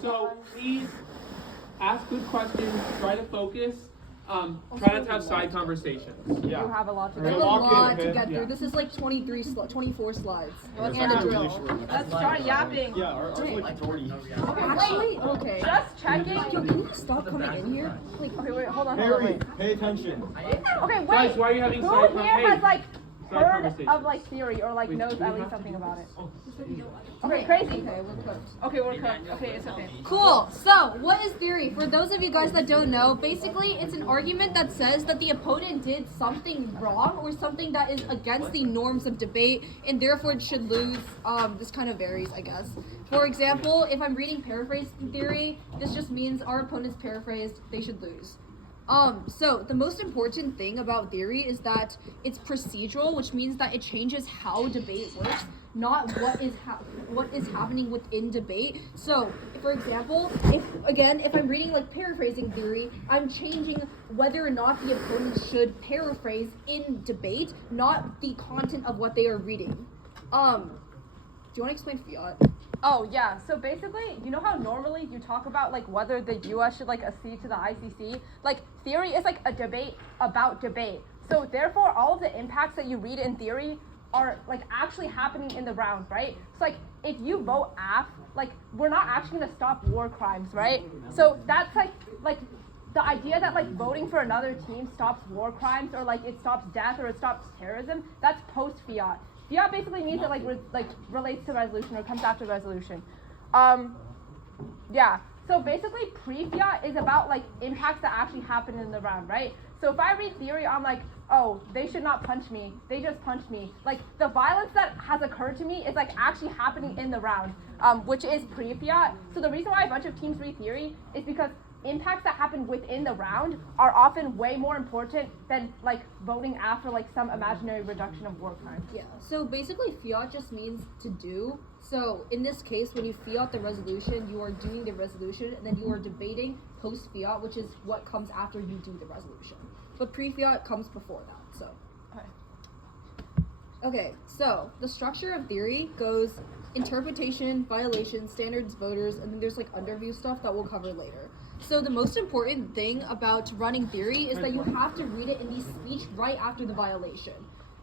So please ask good questions, try to focus, try not to have side conversations. You have a lot to We have do. a lot to get through. Yeah. This is like 24 slides. Let's And a start. drill. Let's start yapping. Yeah, ours like 40. Actually, okay. Just checking. Yo, can you stop coming in here? Like, Okay, wait, hold on, Harry, pay attention. Okay, wait. Guys, why are you having Who side here has like side heard conversations? of like theory or like Wait, knows do we at have least to something do about this? it? Oh. Okay, crazy. okay, we're cooked. Okay, we're cooked. Okay, it's okay. Cool. So, what is theory? For those of you guys that don't know, basically it's an argument that says that the opponent did something wrong or something that is against the norms of debate and therefore it should lose. This kind of varies, I guess. For example, if I'm reading paraphrase theory, this just means our opponent's paraphrased, they should lose. So the most important thing about theory is that it's procedural, which means that it changes how debate works, not what is happening within debate. So, for example, if I'm reading like paraphrasing theory, I'm changing whether or not the opponent should paraphrase in debate, not the content of what they are reading. Do you want to explain fiat? Oh yeah, so basically, you know how normally you talk about like whether the US should like accede to the ICC? Like theory is like a debate about debate. So therefore all of the impacts that you read in theory are like actually happening in the round, right? So like if you vote AF, like we're not actually gonna stop war crimes, right? So that's like the idea that like voting for another team stops war crimes or like it stops death or it stops terrorism, that's post-fiat. Fiat basically means it like relates to resolution or comes after resolution. Yeah. So basically pre-fiat is about like impacts that actually happen in the round, right? So if I read theory, I'm like, oh, they should not punch me. They just punched me. Like the violence that has occurred to me is like actually happening in the round, which is pre-fiat. So the reason why a bunch of teams read theory is because impacts that happen within the round are often way more important than like voting after like some imaginary reduction of war crimes. Yeah, so basically fiat just means to do. So in this case, when you fiat the resolution, you are doing the resolution and then you are debating post-fiat, which is what comes after you do the resolution. But pre-fiat comes before that, so. Okay, so the structure of theory goes interpretation, violation, standards, voters, and then there's like underview stuff that we'll cover later. So the most important thing about running theory is that you have to read it in the speech right after the violation.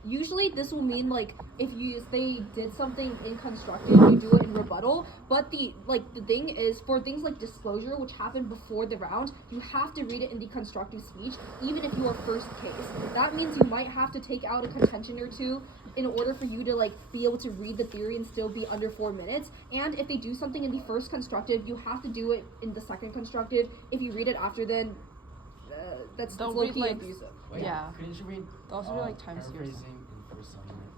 Usually this will mean like if they did something inconstructive, you do it in rebuttal. But the thing is for things like disclosure, which happened before the round, you have to read it in the constructive speech, even if you are first case. That means you might have to take out a contention or two in order for you to like be able to read the theory and still be under 4 minutes. And if they do something in the first constructive, you have to do it in the second constructive. If you read it after, then that's low-key like, abusive. Wait, yeah. Couldn't you read Also really time series. paraphrasing in first argument?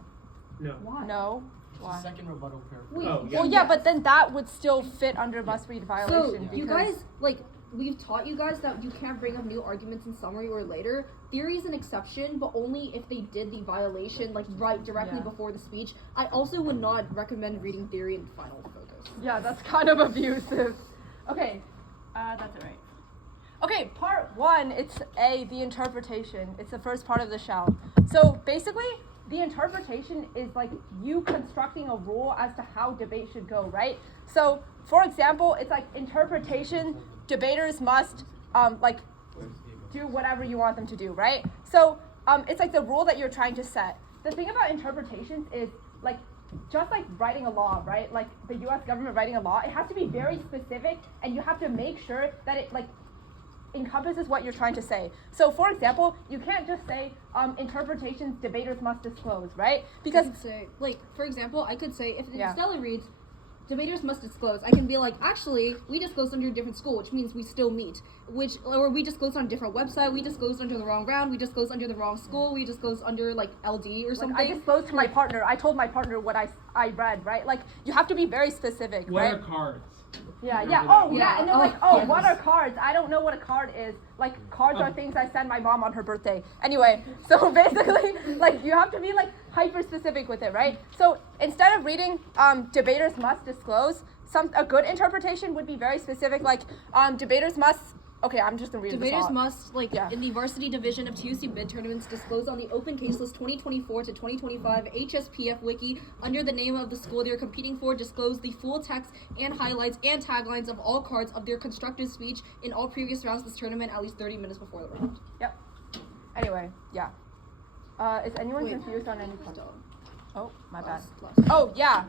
No. Why? No. It's Why? the second rebuttal paraphrase. Wait, Oh, yeah. Well, yeah, but then that would still fit under must-read violation. So, you guys, like, we've taught you guys that you can't bring up new arguments in summary or later. Theory is an exception, but only if they did the violation, like, right directly before the speech. I also would not recommend reading theory in final focus. Yeah, that's kind of abusive. Okay, that's it, right? Okay, part 1, it's the interpretation. It's the first part of the shell. So basically, the interpretation is like you constructing a rule as to how debate should go, right? So, for example, it's like interpretation, debaters must like do whatever you want them to do, right? So, it's like the rule that you're trying to set. The thing about interpretations is like just like writing a law, right? Like the US government writing a law, it has to be very specific and you have to make sure that it like encompasses what you're trying to say. So for example, you can't just say interpretations debaters must disclose, right? Because Say, like, for example, I could say, if Yeah. Stella reads, debaters must disclose, I can be like, actually, we disclosed under a different school, which means we still meet. Or we disclosed on a different website, we disclosed under the wrong round, we disclosed under the wrong school, we disclosed under, like, LD or something. I disclosed to my partner, I told my partner what I read, right? Like, you have to be very specific, What right? are cards? Yeah, Remember yeah. that Oh, one? yeah. And they're Oh, like, oh, yes. what are cards? I don't know what a card is. Like, cards are things I send my mom on her birthday. Anyway, so basically, like, you have to be, like, hyper-specific with it, right? So instead of reading debaters must disclose, a good interpretation would be very specific, like, debaters must Okay, I'm just gonna read this Debaters out. must, Yeah. in the varsity division of TUC bid tournaments, disclose on the open case list 2024 to 2025 HSPF wiki under the name of the school they're competing for, disclose the full text and highlights and taglines of all cards of their constructed speech in all previous rounds of this tournament at least 30 minutes before the round. Yep. Anyway, yeah. Is anyone Wait. confused on any point? Oh, my bad. Last. Oh, yeah.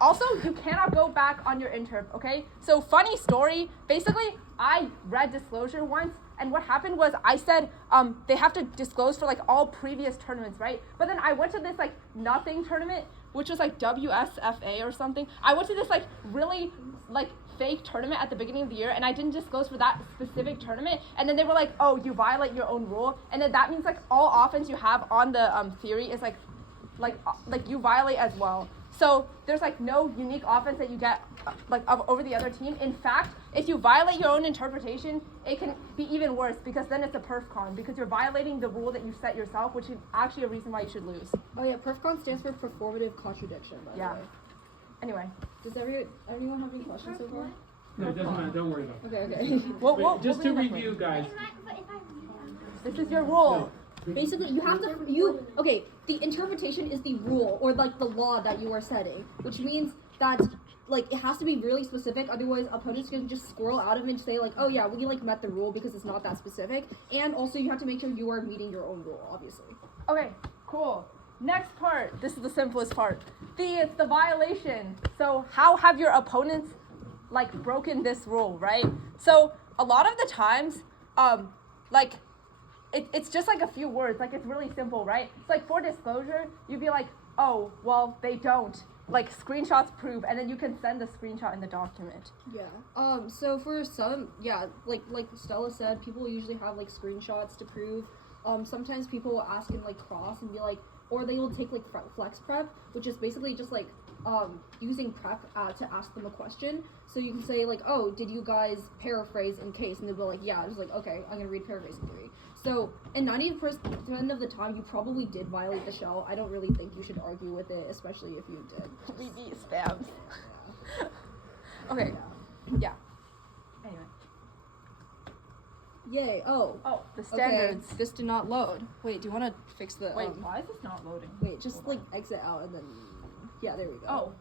Also, you cannot go back on your interp, okay? So, funny story. Basically, I read disclosure once, and what happened was I said they have to disclose for, like, all previous tournaments, right? But then I went to this, like, nothing tournament, which was, like, WSFA or something. I went to this, like, really, like, fake tournament at the beginning of the year, and I didn't disclose for that specific tournament. And then they were like, oh, you violate your own rule. And then that means, like, all offense you have on the theory is, like you violate as well. So there's like no unique offense that you get over the other team. In fact, if you violate your own interpretation, it can be even worse because then it's a perf con because you're violating the rule that you set yourself, which is actually a reason why you should lose. Oh yeah, perf-con stands for performative contradiction, by Yeah. the way. Anyway, Does anyone have any questions so far? No, it doesn't matter. Don't worry about it. Okay. we'll Just bring to that review, guys. this is your rule. Basically, the interpretation is the rule or like the law that you are setting, which means that like it has to be really specific. Otherwise, opponents can just squirrel out of it and say like, oh yeah, we like met the rule because it's not that specific. And also, you have to make sure you are meeting your own rule, obviously. Okay, cool. Next part. This is the simplest part. It's the violation. So how have your opponents like broken this rule, right? So a lot of the times, it's just like a few words. Like it's really simple, right? It's like for disclosure, you'd be like, oh, well, they don't. Like screenshots prove, and then you can send the screenshot in the document. Yeah. So for some, yeah, like Stella said, people usually have like screenshots to prove. Sometimes people will ask in like cross and be like, or they will take like flex prep, which is basically just like using prep to ask them a question. So you can say like, oh, did you guys paraphrase in case? And they'll be like, yeah. I was like, okay, I'm gonna read paraphrasing theory. So, and 90% of the time, you probably did violate the shell. I don't really think you should argue with it, especially if you did. We need spams. Okay. Yeah. Anyway. Yay. Oh, the standards. okay. This did not load. Wait, do you want to fix the? Wait, why is this not loading? Wait, just like exit out and then. Yeah, there we go. Oh.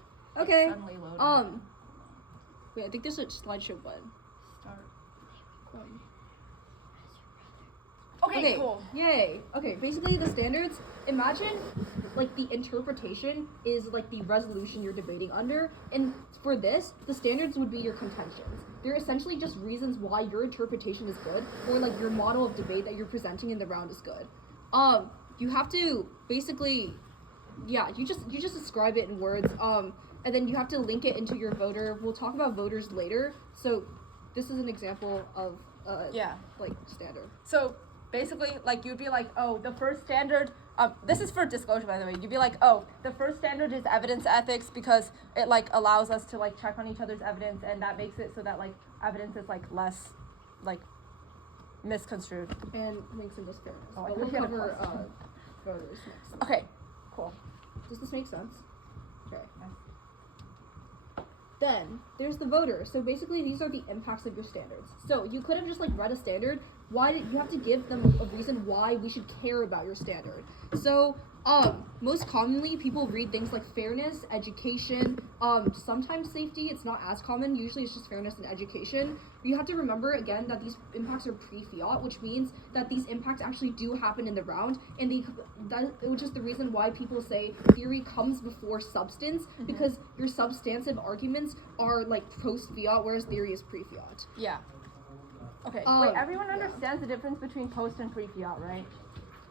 Okay. Suddenly loading. Wait, I think there's a slideshow button. Start. Cool. Okay, cool. Yay. Okay, basically the standards, imagine like the interpretation is like the resolution you're debating under, and for this, the standards would be your contentions. They're essentially just reasons why your interpretation is good, or like your model of debate that you're presenting in the round is good. You have to basically, yeah, you just describe it in words, and then you have to link it into your voter. We'll talk about voters later, so this is an example of, like, standard. So, basically, like, you'd be like, oh, the first standard, this is for disclosure, by the way. You'd be like, oh, the first standard is evidence ethics because it, like, allows us to, like, check on each other's evidence, and that makes it so that, like, evidence is, like, less, like, misconstrued. And links and fairness. Oh, I But we'll thought you had a cover, question. voters next. Okay, cool. Does this make sense? Okay. Yes. Then there's the voter. So basically these are the impacts of your standards. So you could have just like read a standard. Why did you have to give them a reason why we should care about your standard? So most commonly people read things like fairness, education, sometimes safety. It's not as common. Usually it's just fairness and education. But you have to remember again that these impacts are pre-fiat, which means that these impacts actually do happen in the round, and which is the reason why people say theory comes before substance, because your substantive arguments are like post-fiat, whereas theory is pre-fiat. Yeah. Okay, wait, everyone understands the difference between post and pre-fiat, right?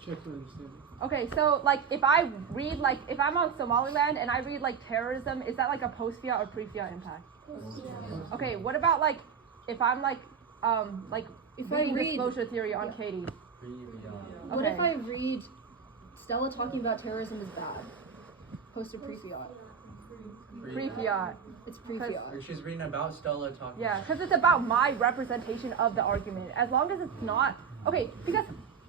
Check to understand. Okay, so, like, if I read, like, if I'm on Somaliland and I read, like, terrorism, is that, like, a post-fiat or pre-fiat impact? Okay, what about, like, if I'm, like, If I reading read disclosure theory on Katie? What Okay. if I read Stella talking about terrorism is bad? Post or pre-fiat? Pre-fiat. It's pre-fiat. She's reading about Stella talking. Yeah, because it's about my representation of the argument. As long as it's not... Okay, because...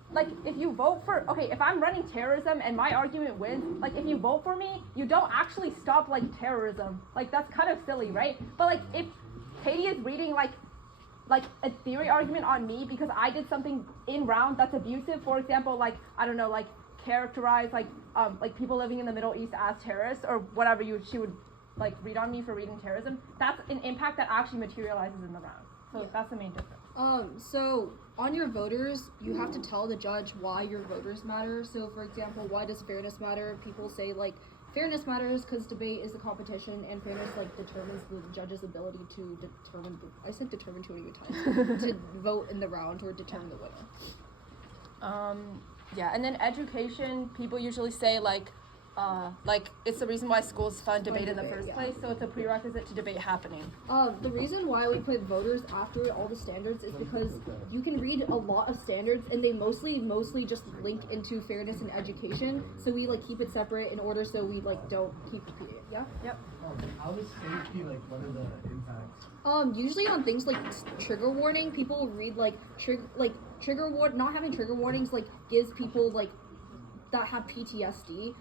Like, if you vote for, okay, if I'm running terrorism and my argument wins, like, if you vote for me, you don't actually stop, like, terrorism. Like, that's kind of silly, right? But, like, if Katie is reading, like, like a theory argument on me because I did something in round that's abusive. For example, like I don't know, like characterize like people living in the Middle East as terrorists or whatever she would like read on me for reading terrorism. That's an impact that actually materializes in the round. So that's the main difference. So on your voters, you have to tell the judge why your voters matter. So for example, why does fairness matter? People say like fairness matters because debate is a competition, and fairness like determines the judge's ability to determine. I said determine too many times to vote in the round or determine the winner. Yeah, and then education, people usually say like it's the reason why schools fund debate in the first place, so it's a prerequisite to debate happening. The reason why we put voters after all the standards is because you can read a lot of standards and they mostly just link into fairness and education, so we like keep it separate in order so we like don't keep repeating it. Yeah? Yep. How is safety, like, what are the impacts? Usually on things like trigger warning, people read not having trigger warnings like gives people like that have PTSD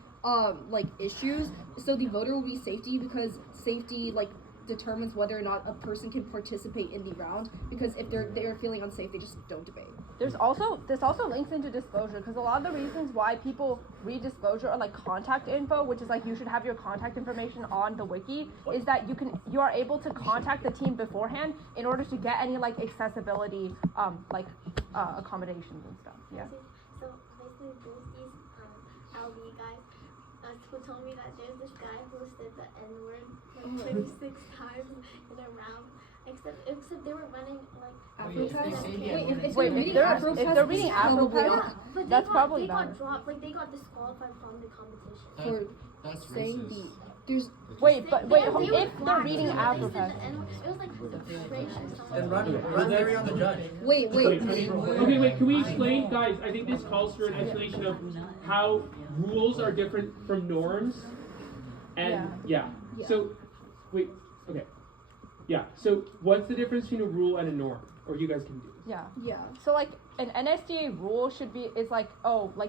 like issues. So the voter will be safety because safety like determines whether or not a person can participate in the round, because if they're feeling unsafe, they just don't debate. This also links into disclosure, because a lot of the reasons why people read disclosure or like contact info, which is like you should have your contact information on the wiki, is that you are able to contact the team beforehand in order to get any like accessibility accommodations and stuff. Yeah. So basically there's these LB guys who told me that there's this guy who said the N-word like 26 times in a round. Except they were running like Afropress. If they're reading Afropress, but that's probably they bad. got dropped, like they got disqualified from the competition. That's Saying racist. If they're reading They said Afropress. the N-word. It was like racist. Then run theory on the judge. Wait. Okay, wait, can we explain, guys? I think this calls for an explanation of how rules are different from norms. And yeah. So, wait, okay. Yeah, so what's the difference between a rule and a norm? Or you guys can do this. Yeah. So like an NSDA rule is like,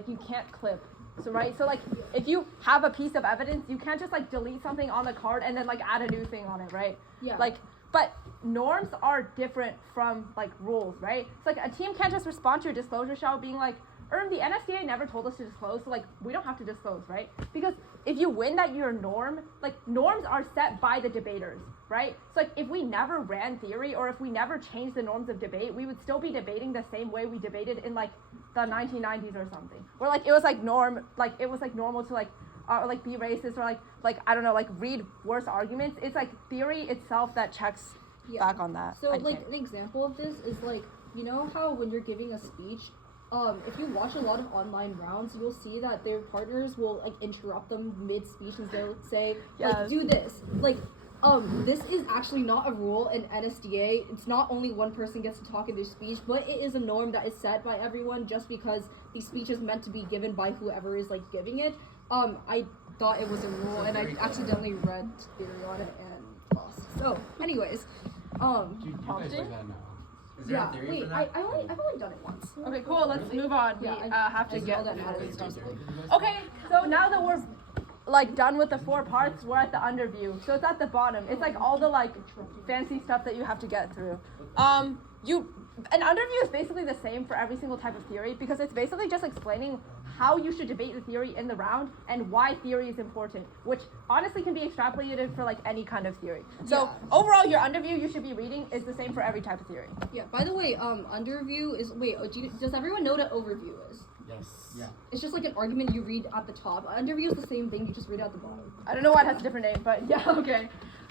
you can't clip. So right, so like if you have a piece of evidence, you can't just like delete something on the card and then like add a new thing on it, right? Yeah. But norms are different from like rules, right? So like a team can't just respond to a disclosure shell being like, the NSDA never told us to disclose, so like we don't have to disclose, right? Because if you win that your norm, like norms are set by the debaters, right? So like if we never ran theory or if we never changed the norms of debate, we would still be debating the same way we debated in like the 1990s or something. Where like it was like normal to like be racist or like I don't know, like read worse arguments. It's like theory itself that checks back on that. So like an example of this is like, you know how when you're giving a speech, if you watch a lot of online rounds, you'll see that their partners will like interrupt them mid-speech and they'll say, like, do this. Like, this is actually not a rule in NSDA. It's not only one person gets to talk in their speech, but it is a norm that is set by everyone just because the speech is meant to be given by whoever is like giving it. I thought it was a rule and I accidentally read theory on it and lost. So, anyways, Is there a theory for that? I've only done it once. Okay, cool. Let's move on. We have to get. All that matters. Okay, so now that we're like done with the 4 parts, we're at the underview. So it's at the bottom. It's like all the like fancy stuff that you have to get through. An underview is basically the same for every single type of theory because it's basically just explaining how you should debate the theory in the round and why theory is important, which honestly can be extrapolated for like any kind of theory. So overall, your underview you should be reading is the same for every type of theory. Yeah. By the way, underview is does everyone know what an overview is? Yes. Yeah. It's just like an argument you read at the top. Underview is the same thing, you just read it at the bottom. I don't know why it has a different name, but yeah, okay.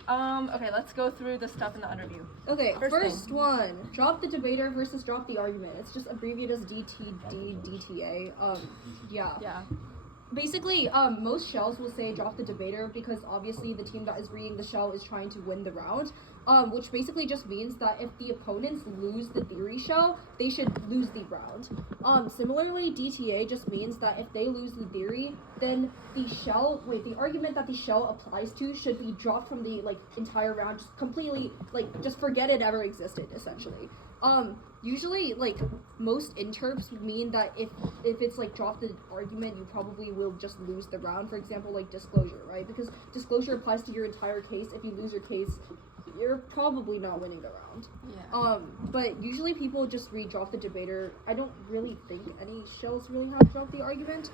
Okay, let's go through the stuff in the underview. Okay, first one. Drop the debater versus drop the argument. It's just abbreviated as DTD, DTA. Yeah. Basically, most shells will say drop the debater because obviously the team that is reading the shell is trying to win the round. Which basically just means that if the opponents lose the theory shell, they should lose the round. Similarly, DTA just means that if they lose the theory, then the argument that the shell applies to should be dropped from the like entire round, just completely just forget it ever existed, essentially. usually like most interps mean that if it's like drop the argument, you probably will just lose the round. For example, like disclosure, right? Because disclosure applies to your entire case. If you lose your case, you're probably not winning the round. Yeah. But usually people just read drop the debater. I don't really think any shells really have drop the argument.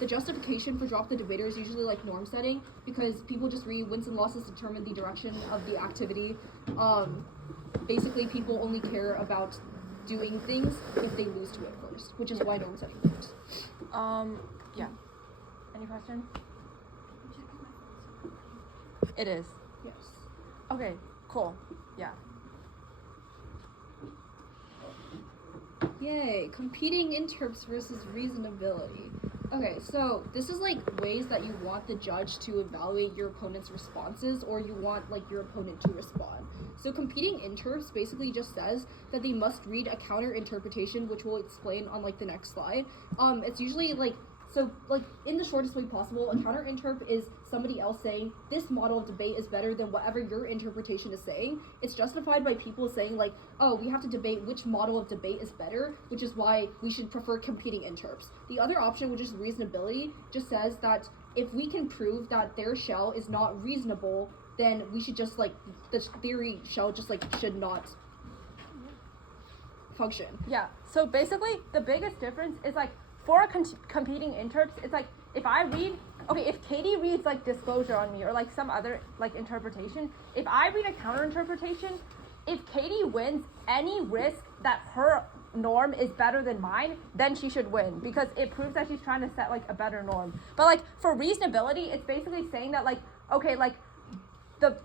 The justification for drop the debater is usually like norm setting, because people just read wins and losses determine the direction of the activity. Basically people only care about doing things if they lose to it first, which is why norm setting works. Yeah. Any question? It is. Yes. Okay, cool. Yeah. Yay, competing interps versus reasonability. Okay, so this is like ways that you want the judge to evaluate your opponent's responses, or you want like your opponent to respond. So competing interps basically just says that they must read a counter interpretation, which we'll explain on like the next slide. It's usually like, so like in the shortest way possible, a counter interp is somebody else saying this model of debate is better than whatever your interpretation is saying. It's justified by people saying like, oh, we have to debate which model of debate is better, which is why we should prefer competing interps. The other option, which is reasonability, just says that if we can prove that their shell is not reasonable, then we should just like, the theory shell just like should not function. Yeah. So basically, the biggest difference is like for competing interps, it's like if I read, okay, if Katie reads like disclosure on me or like some other like interpretation, if I read a counter interpretation, if Katie wins, any risk that her norm is better than mine, then she should win, because it proves that she's trying to set like a better norm. But like for reasonability, it's basically saying that like, okay, like the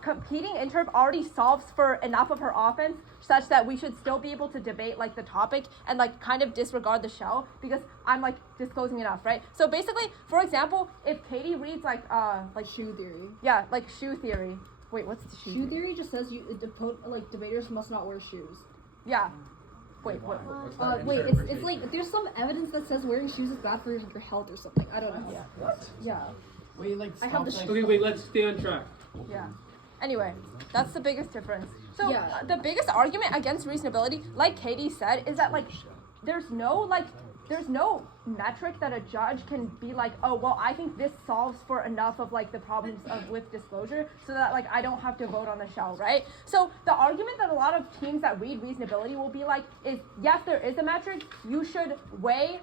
competing interp already solves for enough of her offense such that we should still be able to debate like the topic and like kind of disregard the shell because I'm like disclosing enough, right? So basically, for example, if Katie reads like Shoe theory. yeah, like shoe theory. Wait, what's the Shoe theory just says like debaters must not wear shoes. Yeah. Wait, what? Wait, it's like there's some evidence that says wearing shoes is bad for your health or something. I don't know. Yeah. What? Yeah. Wait, like I have the stop, Okay, wait, let's stay on track. Yeah. Anyway, that's the biggest difference. So Yeah. the biggest argument against reasonability, like Katie said, is that like there's no metric that a judge can be like, oh well, I think this solves for enough of like the problems of with disclosure so that like I don't have to vote on the shell, right? So the argument that a lot of teams that read reasonability will be like is, yes, there is a metric. You should weigh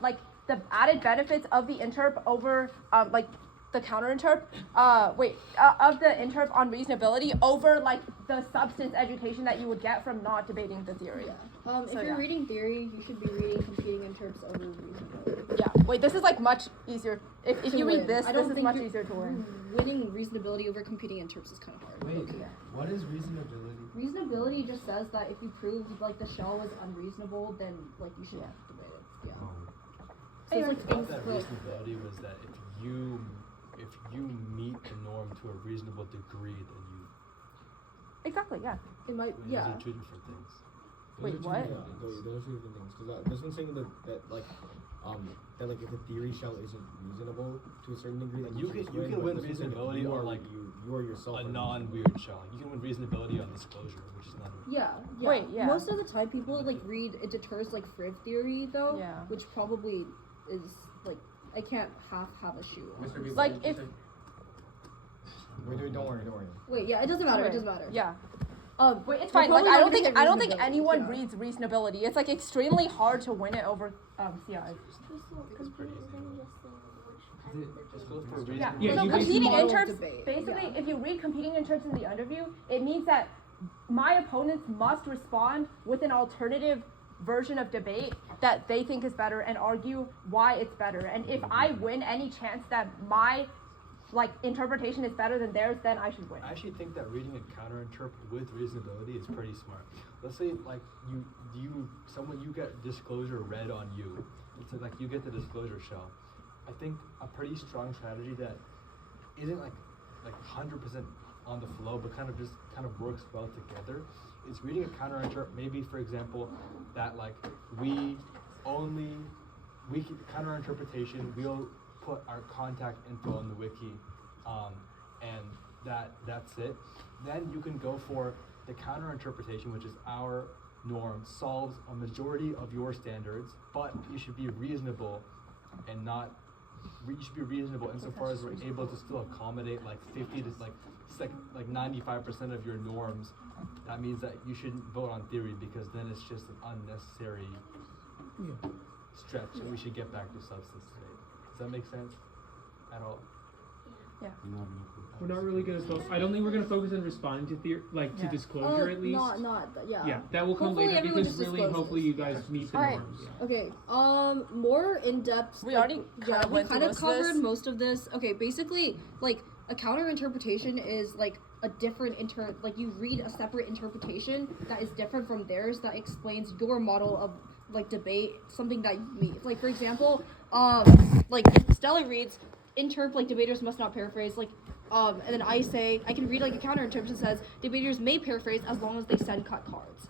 like the added benefits of the interp over like the counter interp, of the interp on reasonability over like the substance education that you would get from not debating the theory. Yeah. If you're reading theory, you should be reading competing interps over reasonability. Yeah. Wait, this is like much easier. If To you read win. this, I this don't is think much you're- easier to win. Winning reasonability over competing interps is kind of hard. Wait, Okay. what is reasonability? Reasonability just says that if you prove like the shell was unreasonable, then like you should debate it. Yeah. So it's like I thought things that for, reasonability was that if you meet the norm to a reasonable degree, then you. Exactly. Yeah. it might, Those yeah. are two different things. Wait, what? Those are two different things. Because this one's saying that like if the theory shell isn't reasonable to a certain degree, then You should can but win this one's saying if reasonability you or are- like you or yourself a are non-weird shell. You can win reasonability on disclosure, which is not. Yeah, yeah. Wait, yeah. Most of the time, people like read it deters like Friv theory though, Yeah. which probably is like I can't have a shoe. On. Like if. Wait, don't worry. Wait, yeah, it doesn't matter. It Okay. doesn't matter. Yeah. Wait, It's fine. Like I don't think reasonability, anyone yeah. reads reasonability. It's like extremely hard to win it over CI. Because pretty isn't easy. just saying which type of Just debate? go for Yeah. reasonable. Yeah, So you competing model of interps, debate, basically, yeah. if you read competing interps in the interview, it means that my opponents must respond with an alternative version of debate that they think is better and argue why it's better. And if I win any chance that my like interpretation is better than theirs, then I should win. I actually think that reading a counter interp with reasonability is pretty smart. Let's say like you get disclosure read on you. It's like you get the disclosure shell. I think a pretty strong strategy that isn't like 100% on the flow, but kind of works well together is reading a counter interp. Maybe for example that like counter interpretation, we'll put our contact info on the wiki, and that's it. Then you can go for the counter interpretation, which is our norm solves a majority of your standards, but you should be reasonable and not. You should be reasonable insofar as we're able to still accommodate like 50 to like 95% of your norms. That means that you shouldn't vote on theory because then it's just an unnecessary stretch, and we should get back to substance today. Does that make sense at all? Yeah. We're not really gonna focus. I don't think we're gonna focus on responding to theory, like to disclosure at least. Yeah. That will come Hopefully later everyone because just really, discloses. hopefully you guys meet the Alright. norms. Okay. More in depth. We already kind of we went kind through of most of covered this. most of this. Okay, basically, like a counter interpretation is like a different like you read a separate interpretation that is different from theirs that explains your model of like debate, something that you mean. Like for example, like if Stella reads like debaters must not paraphrase, like and then I say I can read like a counter interpretation that says debaters may paraphrase as long as they send cut cards.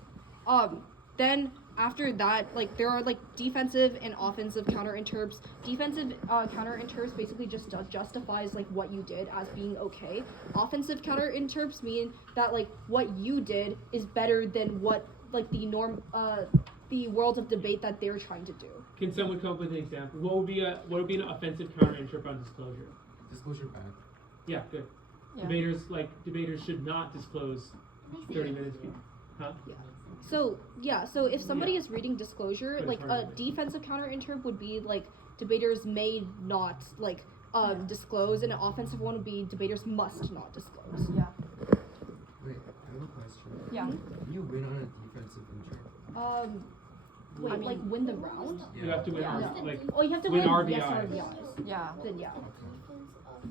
Then after that, like there are like defensive and offensive counter interps. Defensive counter interps basically just justifies like what you did as being okay. Offensive counter interps mean that like what you did is better than what like the the world of debate that they're trying to do. Can someone come up with an example? What would be an offensive counter interp on disclosure? Disclosure bad. Yeah, good. Yeah. Debaters should not disclose 30 minutes. Huh? So if somebody is reading disclosure, But like it's a hard to read. defensive counter interp would be like debaters may not like disclose, and an offensive one would be debaters must not disclose. Yeah. Wait, I have a question. Yeah. Can you win on a defensive intro? Wait, I mean- like win the round? You have to win. Yeah. Like Oh, you have to win win yes RBIs. or RBIs. Yeah. Then yeah.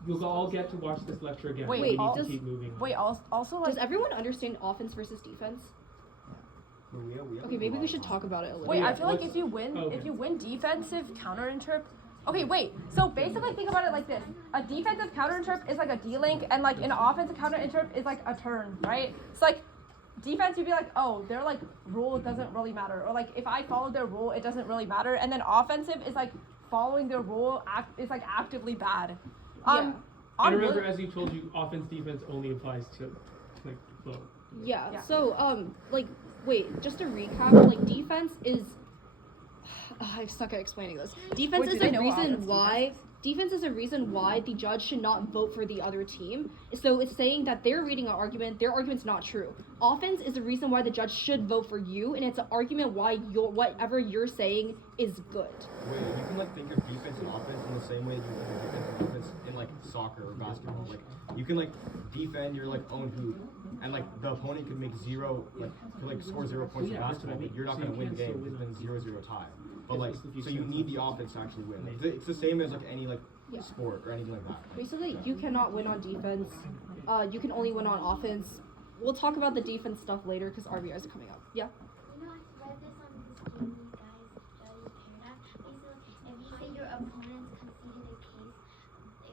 You'll all get to watch this lecture again. Wait, we need all- to keep moving. Wait, also like Does everyone understand offense versus defense? Okay, maybe we should talk about it a little. wait, Yeah, I feel like let's- if you win okay. if you win defensive counter interp. Okay, wait. So basically think about it like this. A defensive counter interp is like a D-link and like an offensive counter interp is like a turn, right? It's like defense you'd be like, oh, their like rule doesn't really matter. Or like if I follow their rule, it doesn't really matter. And then offensive is like following their rule is like actively bad. And on remember, Will- as you told you, offense defense only applies to like flow. Yeah. Yeah. So like wait, just to recap, like defense is. I suck at explaining this. Defense Wait, is do a they know what reason offense why. Defense is a reason why the judge should not vote for the other team. So it's saying that they're reading an argument, their argument's not true. Offense is the reason why the judge should vote for you, and it's an argument why whatever you're saying is good. Wait, you can like think of defense and offense in the same way you think of defense and offense in like soccer or basketball. Like you can like defend your like own hoop, and like the opponent could make score 0 points in Yeah, that's basketball, what I mean. but you're not So gonna you win the can't game still because win then on 0-0 tie. But It's like just if you so you set need the something. offense to actually win. Like, it's the same as like any like Yeah. sport or anything like that. Basically, you cannot win on defense. You can only win on offense. We'll talk about the defense stuff later because RBIs are coming up. Yeah. You know, I read this on this Jamie guy's study paragraph. Basically, if you say your opponents conceded a case,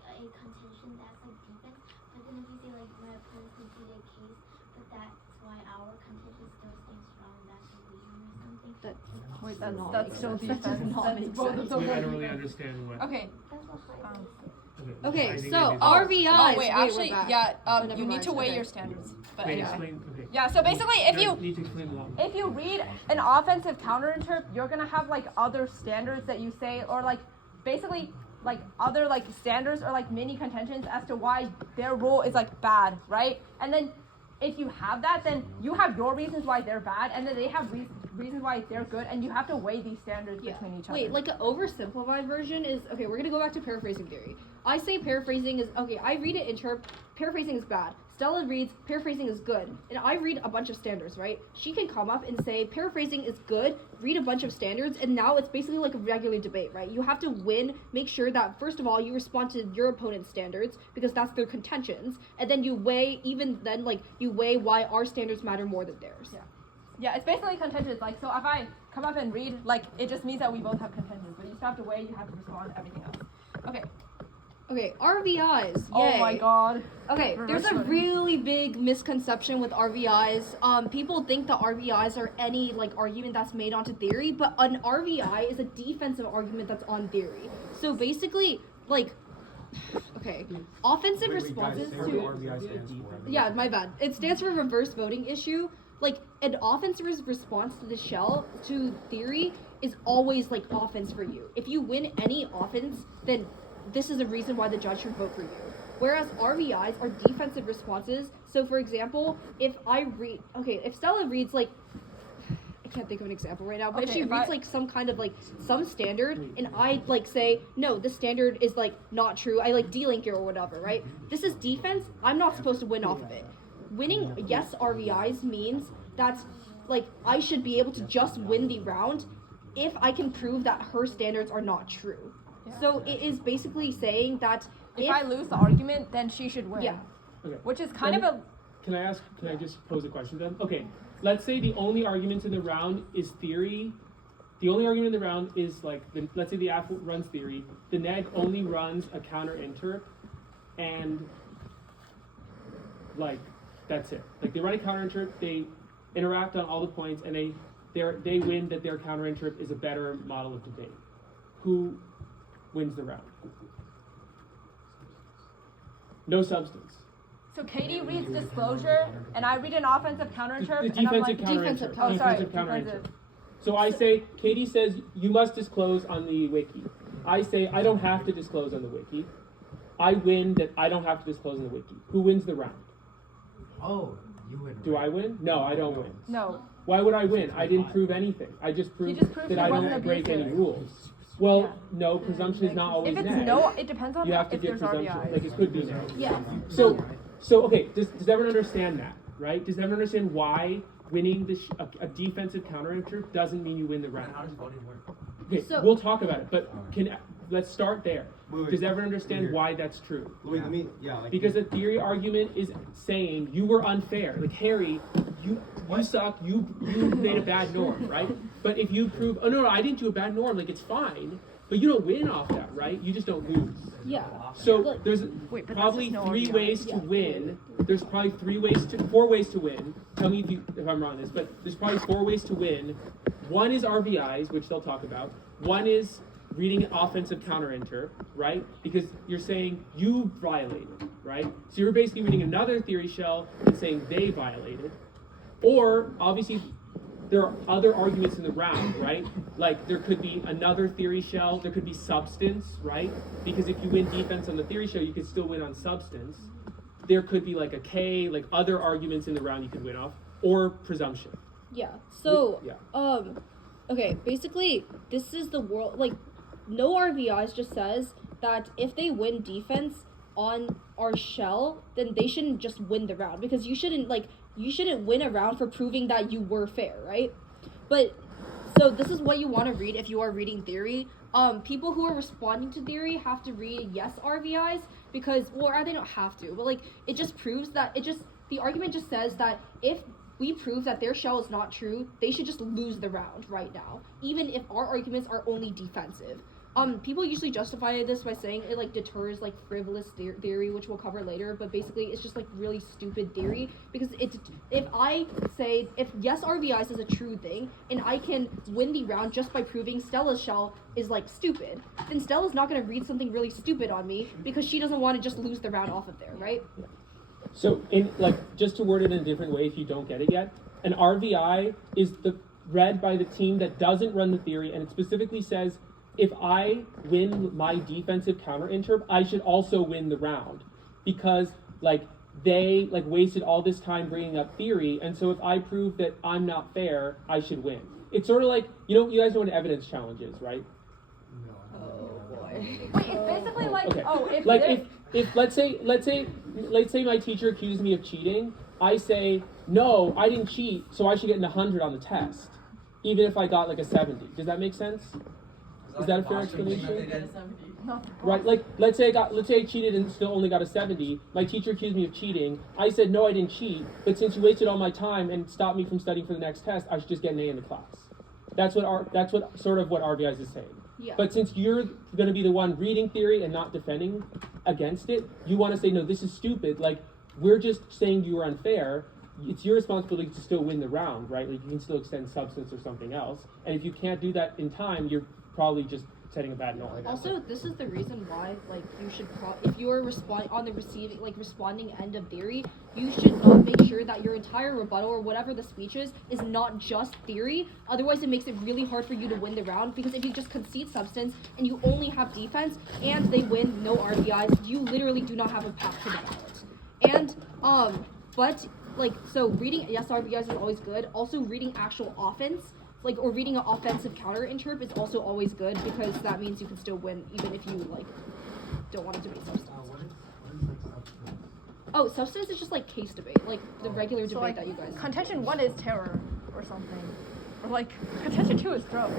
a contention, that's like defense. But then if you say like my opponents conceded a case, but that's why our contention still stands strong, that's a reason or something. That Wait, does not that's make still sense. That does defense. not That's make both sense. of them I are don't really defense. understand what. Okay. That's what Hyde said. Okay, I think so maybe- RBIs. Oh wait, Wait, actually, we're back. yeah. Oh, never You need mind. to weigh Okay. your standards. But Wait, anyway. explain. Okay. Yeah. So basically, if You you need to explain a lot. if you read an offensive counter interp, you're gonna have like other standards that you say, or like basically like other like standards or like mini contentions as to why their rule is like bad, right? And then if you have that, then you have your reasons why they're bad, and then they have reasons why they're good, and you have to weigh these standards between each other. Wait, like an oversimplified version is okay. We're gonna go back to paraphrasing theory. I say paraphrasing is okay. I read it interp. Paraphrasing is bad. Stella reads paraphrasing is good, and I read a bunch of standards. Right? She can come up and say paraphrasing is good. Read a bunch of standards, and now it's basically like a regular debate. Right? You have to win. Make sure that first of all you respond to your opponent's standards because that's their contentions, and then you weigh you weigh why our standards matter more than theirs. Yeah. Yeah, it's basically contentions. Like, so if I come up and read, like, it just means that we both have contentions. But you still have to weigh, you have to respond, everything else. Okay. Okay, RVIs. Oh Yay. my god. Okay, there's a Reverse really big misconception with RVIs. People think the RVIs are any like argument that's made onto theory, but an RVI is a defensive argument that's on theory. So basically, like, okay, offensive Wait, responses guys, say what to RBI stands for. yeah, my bad. It stands for reverse voting issue. like an offensive response to the shell to theory is always like offense for you. If you win any offense, then this is a reason why the judge should vote for you. Whereas RVIs are defensive responses. So for example, if Stella reads like, I can't think of an example right now, but if she reads like some kind of like some standard and I like say, no, this standard is like not true, I like delink it or whatever, right? This is defense, I'm not supposed to win off of it. Winning yes RVIs means that like I should be able to just win the round if I can prove that her standards are not true. Yeah. So it is basically saying that if I lose the argument, then she should win. Yeah. Okay. Which is kind of a... Can I just pose a question then? Okay, let's say the only argument in the round is theory. The only argument in the round is like, let's say the app runs theory. The neg only runs a counter interp, and like, that's it. Like they run a counter interp, they interact on all the points, and they win that their counter interp is a better model of debate. Who wins the round? No substance. So Katie reads disclosure, and I read an offensive counterinterp, The and I'm defensive like, counterinterp. oh, sorry, Defensive counterinterp. defensive. So I say, Katie says, you must disclose on the wiki. I say, I don't have to disclose on the wiki. I win that I don't have to disclose on the wiki. Who wins the round? Oh, you win. Do I win? No, I don't win. No. Why would I win? I didn't prove anything. I just proved that I don't break any rules. Well, no, presumption is not always If it's neg. no, it depends on You have to if give there's presumption. RBIs. Like it could be no. Yeah. So okay, does everyone understand that, right? Does everyone understand why winning a defensive counterinterp doesn't mean you win the round? How does voting work? Okay, So- we'll talk about it, but let's start there. Wait, Does everyone understand here. why that's true? Wait, let me, yeah, like. Because a theory argument is saying you were unfair. Like Harry, you suck. You made a bad norm, right? But if you prove, oh no, I didn't do a bad norm. Like it's fine, but you don't win off that, right? You just don't lose. Yeah. So there's Wait, but probably this is no three RBI. ways to win. There's probably four ways to win. Tell me if I'm wrong on this, but there's probably 4 ways to win. One is RVIs, which they'll talk about. One is reading an offensive counterinterp, right? Because you're saying you violated, right? So you're basically reading another theory shell and saying they violated. Or obviously there are other arguments in the round, right? Like there could be another theory shell, there could be substance, right? Because if you win defense on the theory shell, you could still win on substance. There could be like a K, like other arguments in the round you could win off, or presumption. Yeah. So, Yeah. okay, basically, this is the world, like, no RVIs just says that if they win defense on our shell, then they shouldn't just win the round, because you shouldn't win a round for proving that you were fair, right? But, so this is what you want to read if you are reading theory. People who are responding to theory have to read yes RVIs, because, well, they don't have to, but like, it just proves that, the argument just says that if we prove that their shell is not true, they should just lose the round right now, even if our arguments are only defensive. People usually justify this by saying it like deters like frivolous theory, which we'll cover later, but basically it's just like really stupid theory, because if I say if yes RVIs is a true thing and I can win the round just by proving Stella's shell is like stupid, then Stella's not going to read something really stupid on me because she doesn't want to just lose the round off of there, right? So in like, just to word it in a different way if you don't get it yet, an RVI is read by the team that doesn't run the theory, and it specifically says if I win my defensive counterinterp, I should also win the round, because like they like wasted all this time bringing up theory, and so if I prove that I'm not fair, I should win. It's sort of like, you guys know what an evidence challenge is, right? Oh boy. Wait, it's basically like, Okay. If let's say my teacher accuses me of cheating, I say, no, I didn't cheat, so I should get an 100 on the test, even if I got like a 70. Does that make sense? Is that a fair explanation? No. Right, like let's say I cheated and still only got a 70. My teacher accused me of cheating. I said, no, I didn't cheat, but since you wasted all my time and stopped me from studying for the next test, I should just get an A in the class. That's what RVIs is saying. Yeah. But since you're going to be the one reading theory and not defending against it, you want to say, no, this is stupid. Like, we're just saying you were unfair. It's your responsibility to still win the round, right? Like, you can still extend substance or something else. And if you can't do that in time, you're probably just setting a bad null. I guess. Also, this is the reason why, like, you should if you're responding end of theory, you should not make sure that your entire rebuttal or whatever the speech is not just theory. Otherwise, it makes it really hard for you to win the round, because if you just concede substance and you only have defense and they win no RBIs, you literally do not have a path to the ballot. And but like, so reading yes RBIs is always good. Also, reading actual offense, like, or reading an offensive counter interp is also always good, because that means you can still win even if you like don't want to debate substance. What is like substance? Oh, substance is just like case debate, like the regular So debate like that you guys. contention 1 is terror or something, or like contention 2 is growth,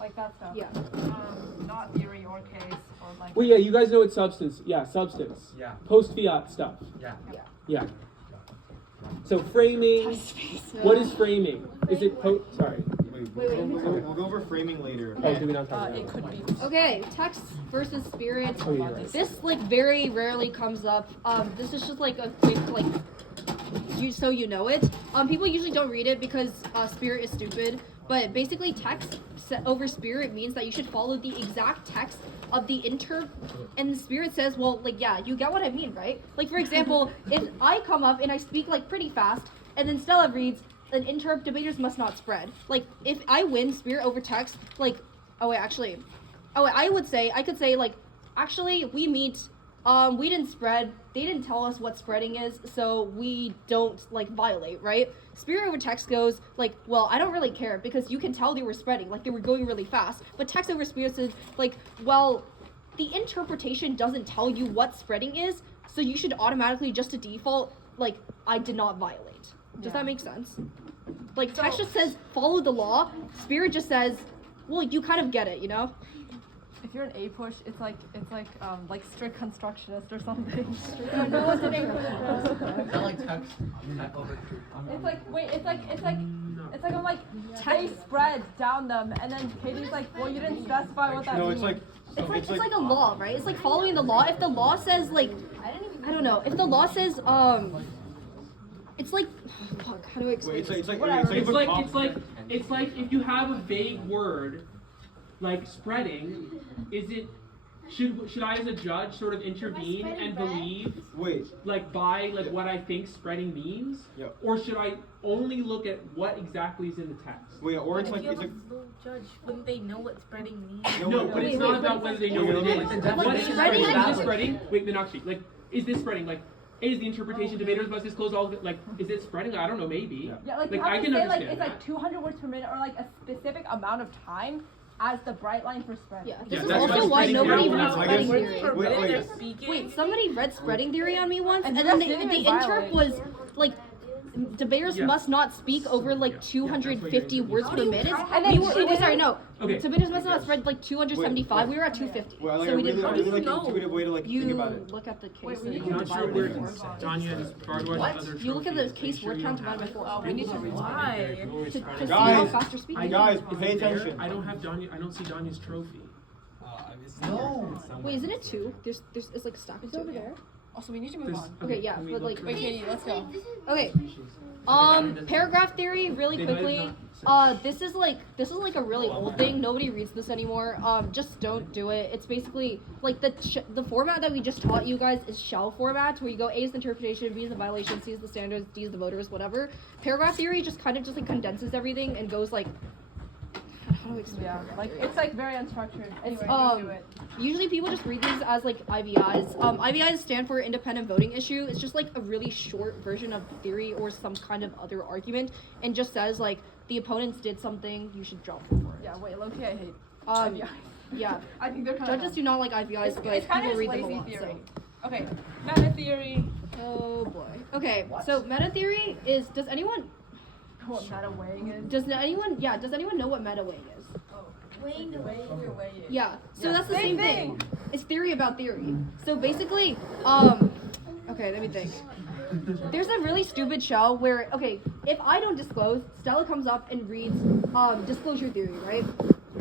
like that stuff. Yeah. Not theory or case or like. Well, yeah, you guys know what substance. Yeah, substance. Yeah. Post fiat stuff. Yeah. Yeah. So framing. What is framing? Is it sorry? We'll go over framing later. Oh, do we not talk about It it? could be. Okay, text versus spirit. Oh, you're right. This like very rarely comes up. This is just like a quick like, so you know it. People usually don't read it because spirit is stupid. But basically, text over spirit means that you should follow the exact text of the interp, and the spirit says, well, like, yeah, you get what I mean, right? Like, for example, if I come up and I speak like pretty fast, and then Stella reads, an interp debaters must not spread. Like, if I win spirit over text, like, I could say like, actually, we didn't spread. They didn't tell us what spreading is, so we don't like violate, right? Spirit over text goes like, well, I don't really care because you can tell they were spreading, like they were going really fast. But text over spirit says like, well, the interpretation doesn't tell you what spreading is, so you should automatically just to default like, I did not violate. Does that make sense? Like, text just says follow the law. Spirit just says, well, you kind of get it, you know? If you're an A push, it's like strict constructionist or something. No one's an A Is that like text? It's like I'm like they spread down them, and then Katie's like, well, you didn't specify what that No, means. It's like a law, right? It's like following the law. If the law says like, I don't know. If the law says it's like, fuck, how do I explain? Wait, it's like It's like if you have a vague word, like spreading, should I as a judge sort of intervene and believe like by like what I think spreading means? Yep. Or should I only look at what exactly is in the text? Wait, or it's If like you it's have like a low judge, wouldn't they know what spreading means? No, but it's not about whether they know what it is. What is spreading spreading? is Is this spreading? Wait, Meenakshi, like, is this spreading? Like, is the interpretation debaters must disclose all of it? Like, is it spreading? I don't know, maybe. Yeah, like you I have can to say like understand it's that. like 200 words per minute or like a specific amount of time as the bright line for spread. Yeah, Yeah, this is that's also why why spreading nobody theory- reads I spreading guess- theory. Wait, Wait, somebody read spreading theory on me once, and And then that's the even interp violent. was like, debaters Yeah. must not speak over like Yeah, 250 that's what words you per do. minute. And then We were, she oh, sorry, didn't- no. Okay. Debaters must not spread like 275. Wait, We were at 250, well, like, so we didn't. I really like the intuitive way to like You think about it. look at the case. Wait, we and need you to Not divide sure by where four. Danya's Bardwell's other You look at the trophy is. Are you case sure word you count don't have divided by it? 4. We need to read Why? To see how Guys, fast you're speaking. Guys, Is pay it there? attention. I don't have Danya. I don't see Danya's trophy. No. Wait, isn't it 2? There's it's like a stack of 2. Over there. Also, we need to move on. Okay, yeah, can we but look like, for Wait, this? Katie, let's go. Okay. Paragraph theory, really They might have quickly. not This is like a really old thing. Nobody reads this anymore. Just don't do it. It's basically like the format that we just taught you guys is shell format, where you go A is the interpretation, B is the violation, C is the standards, D is the voters, whatever. Paragraph theory just kind of just like condenses everything and goes like, how do I explain? Yeah, like it's like very unstructured. Anyway, um, do it. Usually people just read these as like IVIs. IVIs stand for independent voting issue. It's just like a really short version of theory or some kind of other argument, and just says like the opponents did something, you should drop them for it. Yeah, wait, low-key, I hate Um, IVIs. yeah. I think they're kind Judges do not like IVIs, but it's kind people of read them a lazy lot. theory. So. Okay, meta theory. Oh boy. Okay, so meta theory is. Does anyone What meta weighing is? Does anyone know what meta weighing is? Weighing the weight. Your weighing. Yeah. So Yeah. that's the Same same thing. It's theory about theory. So basically, okay, let me think. There's a really stupid shell where, okay, if I don't disclose, Stella comes up and reads disclosure theory, right?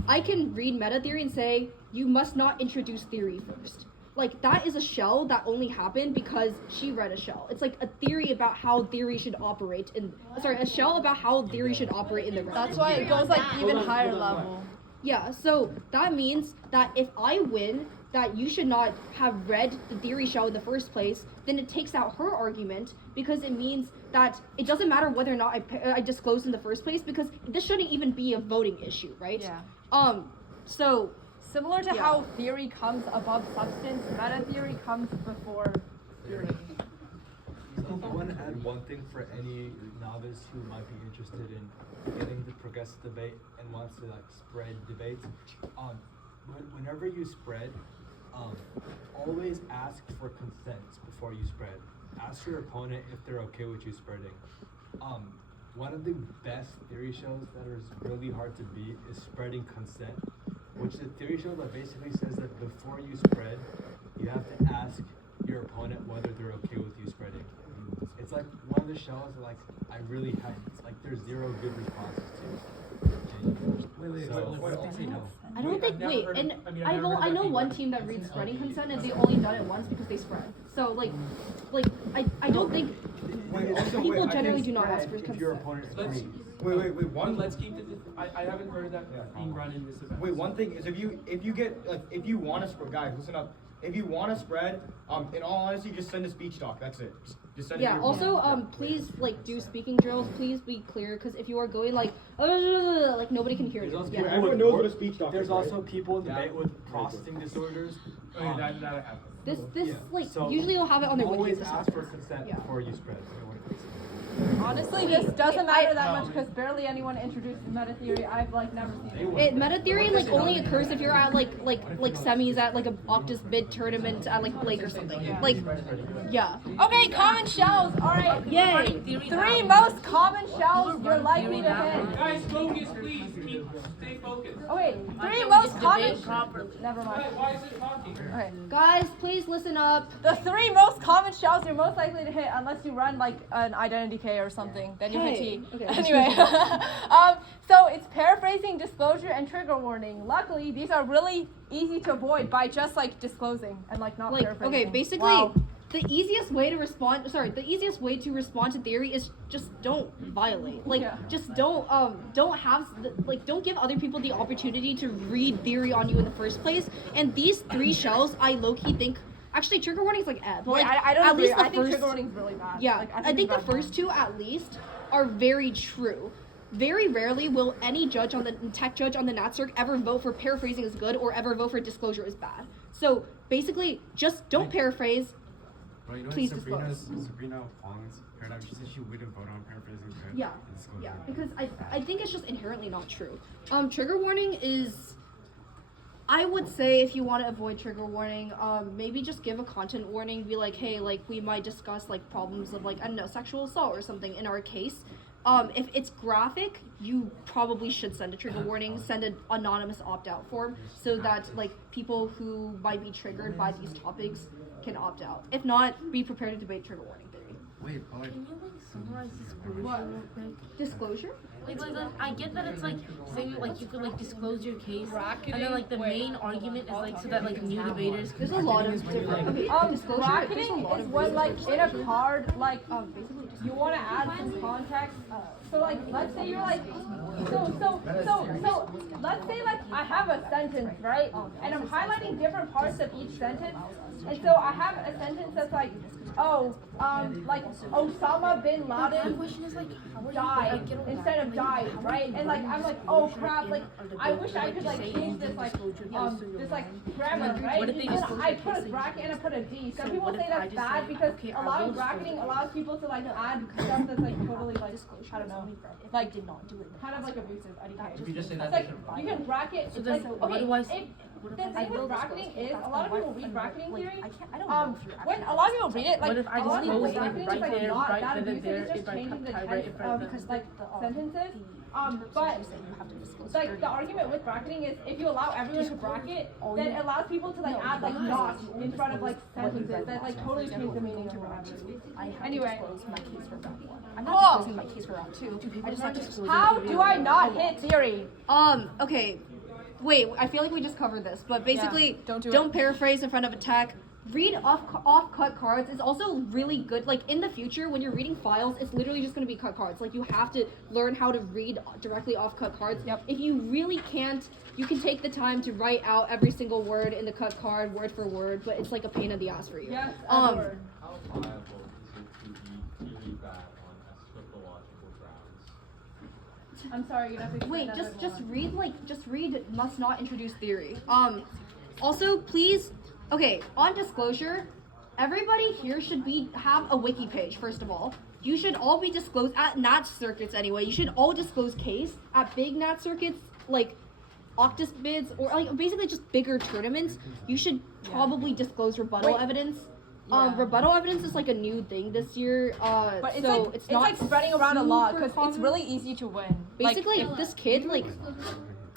I can read meta theory and say, you must not introduce theory first. Like, that is a shell that only happened because she read a shell. It's like a theory about how theory should operate a shell about how theory should operate in the realm. That's why it goes like even higher Hold on, level. Yeah, so that means that if I win, that you should not have read the theory shell in the first place, then it takes out her argument because it means that it doesn't matter whether or not I disclosed in the first place because this shouldn't even be a voting issue, right? Yeah. So Similar to how theory comes above substance, meta theory comes before theory. I want to add one thing for any novice who might be interested in getting the progressive debate and wants to like spread debates. Whenever you spread, always ask for consent before you spread. Ask your opponent if they're okay with you spreading. One of the best theory shows that is really hard to beat is spreading consent, which is a theory show that basically says that before you spread, you have to ask your opponent whether they're okay with you spreading. It's like one of the shows that like I really have, it's like there's zero good responses to. Wait, what did they say no? I don't think. I've never heard of- I mean, I've never heard I that know being one done. team that reads spreading consent, and they've only done it once because they spread. So I don't think people generally do not ask for If your consent. opponent Let's- agrees. One. Let's keep it. I haven't heard that being run in this event. Wait, one thing is if you get like if you want to spread, guys, listen up. If you want to spread, in all honesty, just send a speech doc. That's it. Just send it to Yeah. your Also, opponent. please do speaking drills. Please be clear, because if you are going like nobody can hear There's you. also Yeah. people Everyone knows what a speech doc There's is, right? also people in debate with processing disorders. Okay, that happened. This Yeah, so usually they'll have it on their wiki. always ask for consent Yeah. before you spread. Honestly, this doesn't matter that much because barely anyone introduces meta theory. I've never seen it. Meta theory only occurs if you're at like semis at like a Octus bid tournament at like Blake or something. Yeah. Okay, common shells. All right. Yay. Three most common shells you're likely to hit. Guys, focus, please. Stay focused. Okay, three most common. properly. Never mind. Why is it talking? Okay. Guys, please listen up. The three most common shells you're most likely to hit, unless you run like an identity K or something, then you hit Hey, T. okay. Anyway, so it's paraphrasing, disclosure, and trigger warning. Luckily, these are really easy to avoid by just disclosing and not paraphrasing. Okay, basically Wow. the easiest way to respond to theory is just don't violate. Just don't don't give other people the opportunity to read theory on you in the first place. And these three shells, I low-key think actually trigger warnings but I don't at agree. least the I think first trigger warning is really bad. yeah, I think the it's a bad first two at least are very true. Very rarely will any tech judge on the NatCirc ever vote for paraphrasing is good or ever vote for disclosure is bad. So basically, just don't paraphrase. Well, you know Please Sabrina Wong's paradigm, she said she wouldn't vote on paraphrasing good. Yeah, Disclosure. yeah, because I think it's just inherently not true. Trigger warning is, I would say if you want to avoid trigger warning, maybe just give a content warning. Be like, hey, we might discuss problems of I don't know, sexual assault or something. In our case, if it's graphic, you probably should send a trigger warning. Send an anonymous opt-out form so that people who might be triggered by these topics can opt out. If not, be prepared to debate trigger warning theory. Wait, but Can you summarize disclosure real quick? Disclosure? I get that it's saying you could disclose your case, and then the main argument is so that new debaters. There's a lot of different. Okay, disclosure. bracketing is when in a card basically you want to add some context. So let's say you're so let's say I have a sentence, right, and I'm highlighting different parts of each sentence, and so I have a sentence that's Osama bin Laden died instead of died, right? And I'm oh crap, I wish I could change this grammar, right? And I put a bracket and I put a D. Some people say that's bad because a lot of bracketing allows people to add stuff that's totally I don't know, did not do it. Kind of abusive. If you just say It's that, you can bracket. So then, what do I? The thing with bracketing is a lot of people read bracketing theory. I don't know. When a lot of people read it, What if I a lot of people disclose bracketing right is there, not right that then and abusive. there, It's just if I changing the type right in tense front of of sentences. But the argument with bracketing is if you allow everyone to bracket, then it allows people to add dots in front of sentences that totally change the meaning of bracketing. Anyway, I'm not disclosing my case for round two. I just have to disclose how it. do I not hit theory? Okay. Wait, I feel like we just covered this, but basically, don't do don't paraphrase in front of a tech. read off-cut cards is also really good. Like in the future, when you're reading files, it's literally just going to be cut cards. Like you have to learn how to read directly off-cut cards. Yep. If you really can't, you can take the time to write out every single word in the cut card, word for word. But it's like a pain in the ass for you. Yes, How viable is it to be theory bad on eschatological grounds? I'm sorry, you have to Wait, explain that just read must not introduce theory. Also please, okay, on disclosure, everybody here should have a wiki page, first of all. You should all be disclosed at NAT circuits anyway. You should all disclose case at big NAT circuits, like Octus bids, or like basically just bigger tournaments. You should probably disclose rebuttal evidence. Rebuttal evidence is like a new thing this year. But it's so like it's not like spreading around a lot super because it's common. really easy to win. Basically, like, if this kid like,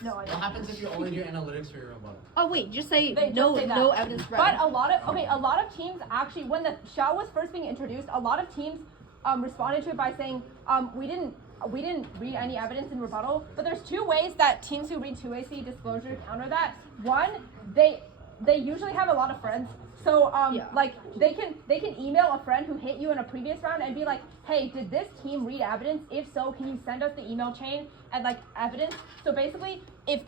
no, I What don't. happens if you only do analytics for your rebuttal? oh wait, just say They no, just say that. no evidence read. But a lot of teams actually, when the shell was first being introduced, a lot of teams responded to it by saying, we didn't read any evidence in rebuttal. But there's two ways that teams who read 2AC disclosure counter that. One, they usually have a lot of friends. So like they can email a friend who hit you in a previous round and be like, hey, did this team read evidence? If so, can you send us the email chain and like evidence? So basically, if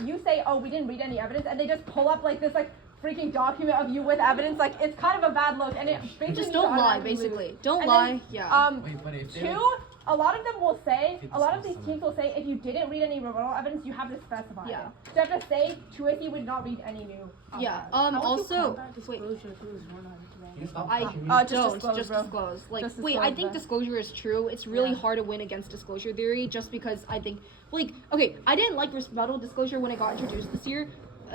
you say, oh, we didn't read any evidence, and they just pull up like this like freaking document of you with evidence, like it's kind of a bad look, and it basically just means don't you lie, automatically basically. lose. Don't And lie. then, Yeah. Wait, but if they Two, a lot of them will say, a lot of these teams will say, if you didn't read any rebuttal evidence, you have to specify Yeah. it. So you have to say, 2AC would not read any new. Yeah. How would you Also, combat disclosure if it was run on you stop I talking. just don't disclose, just bro. disclose. Like, Just wait, I disclose, think bro. disclosure is true. It's really Yeah. hard to win against disclosure theory, just because I think, like, okay, I didn't like rebuttal disclosure when it got introduced this year,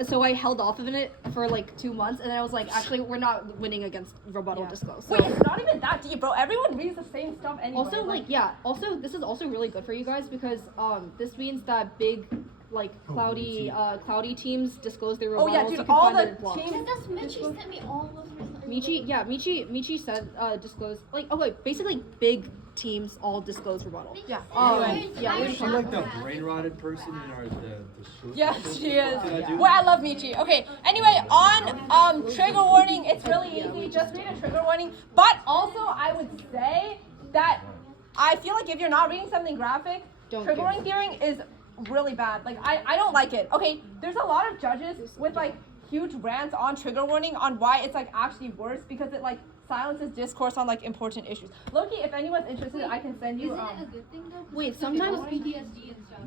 so I held off of it for like 2 months, and then I was like, actually, we're not winning against rebuttal disclose. So. Wait, it's not even that deep, bro. Everyone reads the same stuff anyway. Also, like, yeah. Also, this is also really good for you guys because this means that big, like, cloudy teams disclose their rebuttals. Oh, yeah, you dude, can all find the their blocks. teams- And that's Mitchie sent me all of them. Michi said disclose, like, okay, basically big teams all disclose rebuttal. Yeah. Yeah, Is she like the brain rotted person in our the show? Yes, she is. Yeah. Well, I love Michi. Okay. Anyway, on trigger warning, it's really easy. Just read a trigger warning. But also, I would say that I feel like if you're not reading something graphic, Don't trigger do warning theory is really bad. Like I don't like it. Okay, there's a lot of judges with like huge rants on trigger warning on why it's like actually worse because it like silences discourse on like important issues. Loki, if anyone's interested, I can send you. Wait, sometimes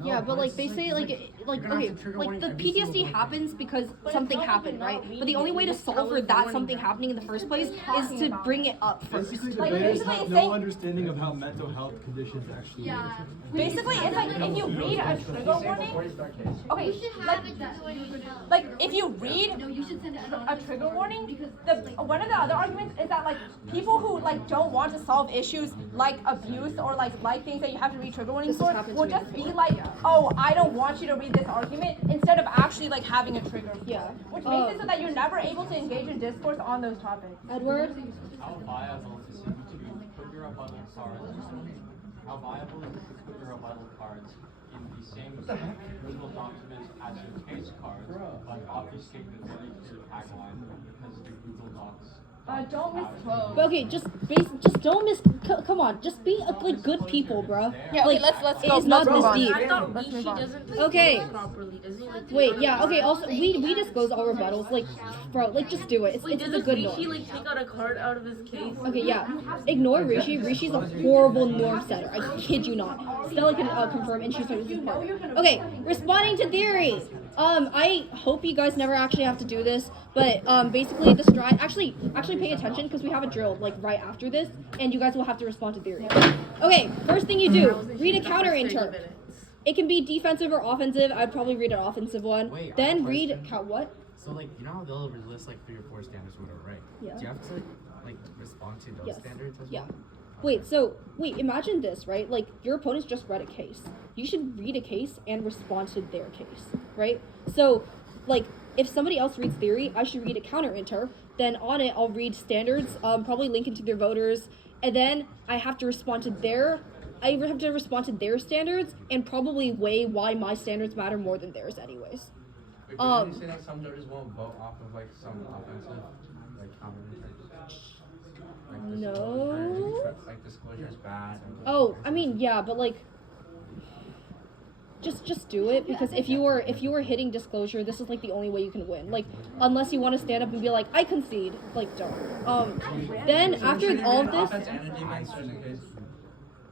yeah, but like they say like okay, like the PTSD happens because something happened, right? But the only way to solve for that something happening in the first place is to bring it up first. Basically, Like, debaters basically have it's no saying- understanding of how mental health conditions actually work. Basically, it's like if you read a trigger warning. Okay, You should have a trigger warning. like if you read No, you should send it a trigger warning, one of the other arguments is that like people who like don't want to solve issues like abuse or like things that you have to read trigger warnings This has for happened will to me just be before. like, oh, I don't want you to read this argument instead of actually like having a trigger. Yeah. Which makes it so that you're never able to engage in discourse on those topics. Edward, How viable is it to put your rebuttal cards? How viable is it to put your rebuttal cards in the same Google documents as your case cards, but obfuscate the 32 tagline because the Google Docs? Don't misquote. but okay, just don't come on, just be like good people, bro. Yeah, okay, like, let's it go. is not Let's move this on. deep. I thought Let's move Michi on. doesn't Okay. disclose properly, doesn't he? Like, Wait, yeah, okay. Also, we disclose all rebuttals, like, bro, like just do it. Wait, It's a doesn't good Rishi norm. like take out a card out of his case? Okay, yeah. Ignore Rishi. Rishi's a horrible norm setter. I kid you not. Stella can confirm, and she's like, this is part. Okay, responding to theory. I hope you guys never actually have to do this, but basically the strat. Actually pay attention because we have a drill like right after this, and you guys will have to respond to theory. Okay, first thing you do, read a counter interp. It can be defensive or offensive. I'd probably read an offensive one. Wait, I have Then a read question. what? So like you know how they'll list like 3 or 4 standards or whatever, right? Yeah. Do you have to like respond to those Yes. standards as Yeah. well? Wait, imagine this, right? Like, your opponent's just read a case. You should read a case and respond to their case, right? So, like, if somebody else reads theory, I should read a counter inter. Then on it, I'll read standards, probably link into their voters, and then I have to respond to their standards and probably weigh why my standards matter more than theirs anyways. Wait, but didn't you say that some judges won't vote off of like some offensive? common interest? Like, No. Like disclosure is bad. Oh, I mean, yeah, but like, just do it, because if you were hitting disclosure, this is like the only way you can win. Like, unless you want to stand up and be like, I concede, like, don't. Then after all of this,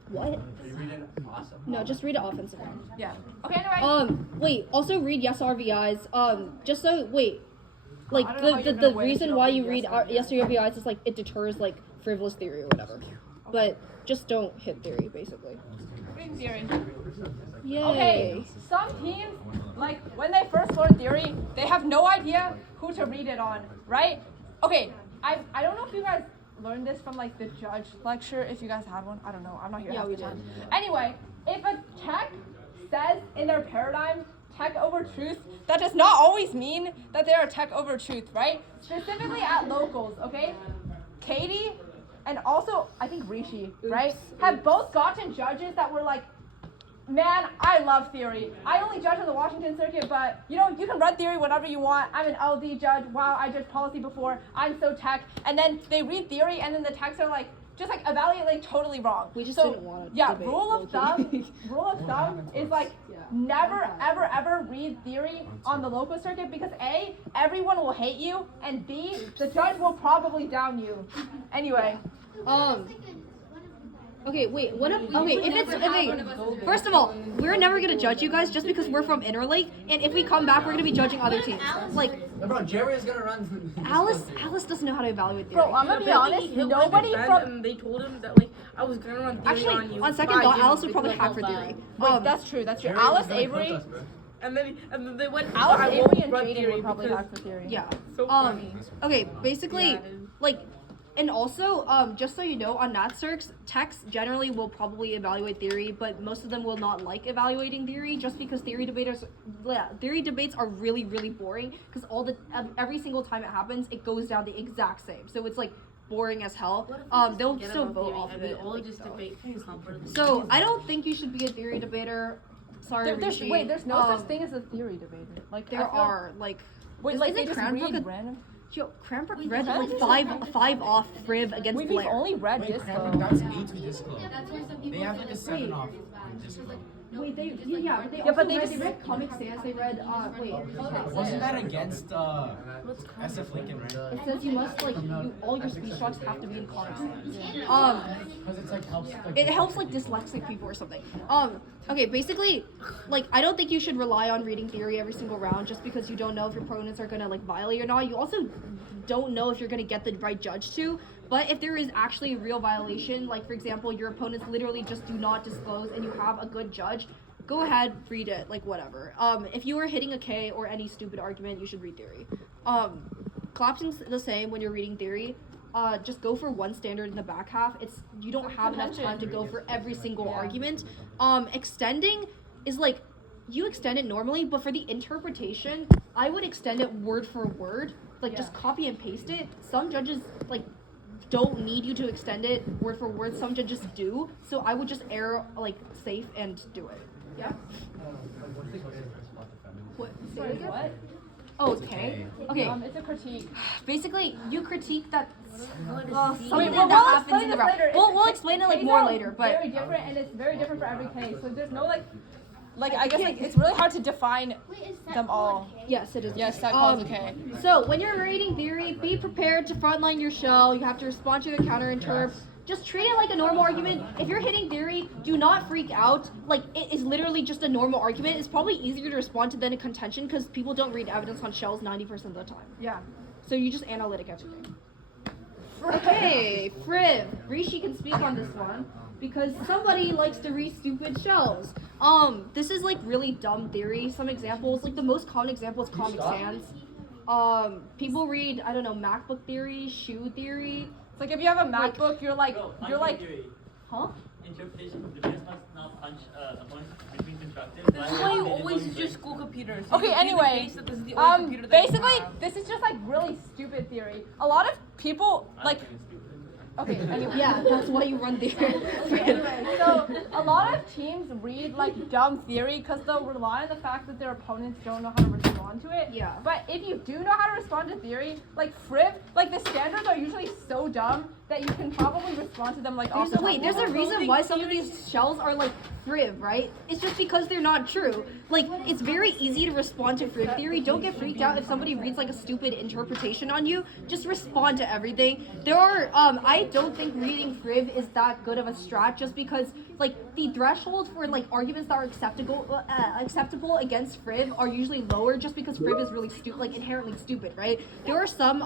what? No, just read it offensively. Yeah. Okay. Anyway. Wait. Also read yes RBIs. Just so wait. Like the reason why you read yes RBIs is like it deters like frivolous theory or whatever. But just don't hit theory, basically. Reading theory. Yay. Okay, some teams, like, when they first learn theory, they have no idea who to read it on, right? Okay, I don't know if you guys learned this from, like, the judge lecture, if you guys had one. I don't know, I'm not here half the time. Anyway, if a tech says in their paradigm, tech over truth, that does not always mean that they're a tech over truth, right? Specifically at locals, okay? Katie and also, I think Rishi, right, have both gotten judges that were like, man, I love theory. I only judge on the Washington circuit, but you know, you can run theory whenever you want. I'm an LD judge. Wow, I judged policy before. I'm so tech. And then they read theory, and then the techs are like, just like evaluate like totally wrong. We just didn't want to debate. Rule of thumb is like never ever read theory on the local circuit, because A, everyone will hate you, and B, the judge will probably down you. Anyway. Okay, wait, first of all, we're never gonna judge you guys just because we're from Interlake, and if we come back, we're gonna be judging other teams. Like, bro, Jerry is gonna run. Alice doesn't know how to evaluate theory. Bro, I'm gonna be honest, nobody from... They told him that, like, I was gonna run theory on you. On second thought, Alice would probably hack for theory. Wait, that's true. Alice, Avery... And then they went, Alice, I Avery, won't and run Jaden theory would probably because- hack for theory. Yeah. So funny. Okay, basically, like, and also, just so you know, on NatCircs, techs generally will probably evaluate theory, but most of them will not like evaluating theory, just because theory debates are really, really boring, because every single time it happens, it goes down the exact same. So it's like boring as hell. They'll still vote off of it. All just debate. So I don't think you should be a theory debater. Sorry, Rishi. There's no such thing as a theory debater. Like, there are, like, wait, like, isn't they just Cranbrook read random? Yo, Cranbrook read like five off Friv against We've Blair. only read Wait, Disco. Cranbrook, that's A to Disco. They have like a 7 off on Disco. Wait, they read Comic Sans. They read Wasn't that against SF Lincoln, right? It says you must all your speech talks have to be in Comic Sans. Because it's like helps. Like, It helps like dyslexic people or something. Okay, basically, like, I don't think you should rely on reading theory every single round just because you don't know if your opponents are gonna like violate or not. You also don't know if you're gonna get the right judge to. But if there is actually a real violation, like for example, your opponents literally just do not disclose and you have a good judge, go ahead, read it, like whatever. If you are hitting a K or any stupid argument, you should read theory. Collapsing's the same when you're reading theory. Just go for one standard in the back half. You don't have enough time to go for every single argument. Extending is like, you extend it normally, but for the interpretation, I would extend it word for word. Like, just copy and paste it. Some judges, like, don't need you to extend it word for word. Some judges do. So I would just err, like, safe and do it. Yeah? What? Say it again? What? Oh, okay. Okay. It's a critique. Basically, you critique that something Wait, that happens in the round. later. We'll explain it like Cases more are later, but very different, and it's very different for every case. So there's no like I guess like it's really hard to define them all. yes, it is. Yes, that calls okay. So when you're reading theory, be prepared to frontline your shell. You have to respond to the counter interp. Just treat it like a normal argument. If you're hitting theory, do not freak out. Like, it is literally just a normal argument. It's probably easier to respond to than a contention because people don't read evidence on shells 90% of the time. Yeah. So you just analytic everything. Okay, Friv. Rishi can speak on this one because somebody likes to read stupid shells. This is like really dumb theory. Some examples, like the most common example is Comic Sans. People read, I don't know, MacBook theory, shoe theory. It's like if you have a MacBook, you're like, huh? Interpretation, the defense must not punch opponents between constructive. That's why you always use your school computer. So okay, anyway, basically, this is just like really stupid theory. A lot of people like. Okay, anyway. Yeah, that's why you run theory. Anyway, so a lot of teams read like dumb theory because they'll rely on the fact that their opponents don't know how to respond to it. Yeah. But if you do know how to respond to theory, like Friv, like the standards are usually so dumb that you can probably respond to them like off the top of There's your a head. reason why some of these shells are like Friv, right? It's just because they're not true. Like, it's very easy to respond to Friv theory. Don't get freaked out if somebody reads like a stupid interpretation on you. Just respond to everything. There are, I don't think reading Friv is that good of a strat just because like the threshold for like arguments that are acceptable against Friv are usually lower just because Friv is really stupid, like inherently stupid, right? There are some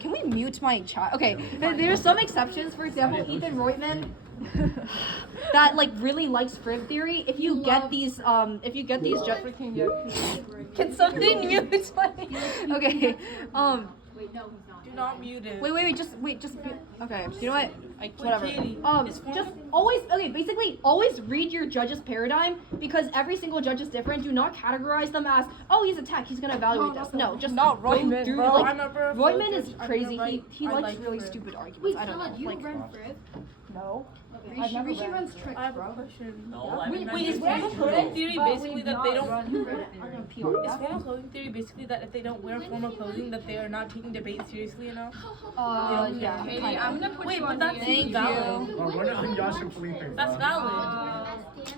can we mute my chat? Okay, there are some exceptions. For example, Ethan Reutman that like really likes Friv theory. If you get these can something mute my okay Do not mute it. Wait, just mute. Okay, you know what? Whatever. Katie, Just basically always read your judge's paradigm because every single judge is different. Do not categorize them as, oh, he's a tech, he's gonna evaluate this. No, just not go Reutman, through, bro. like, I remember Reutman is I crazy. remember He I likes like really Friv. stupid arguments. Wait, I don't Stella, know. you Like, run Friv? No. Rishi runs tricks, I have a bro. question. No, I We- mean, we Is just formal read clothing it, theory but basically we've that not they don't? run Friv. I'm gonna pee on Is that. formal clothing theory basically that if they don't wear formal clothing that they are not taking debate seriously enough? Yeah. Katie, I'm gonna put Wait, you but on that's mute. valid. Oh, run it on Josh and Felipe. That's valid.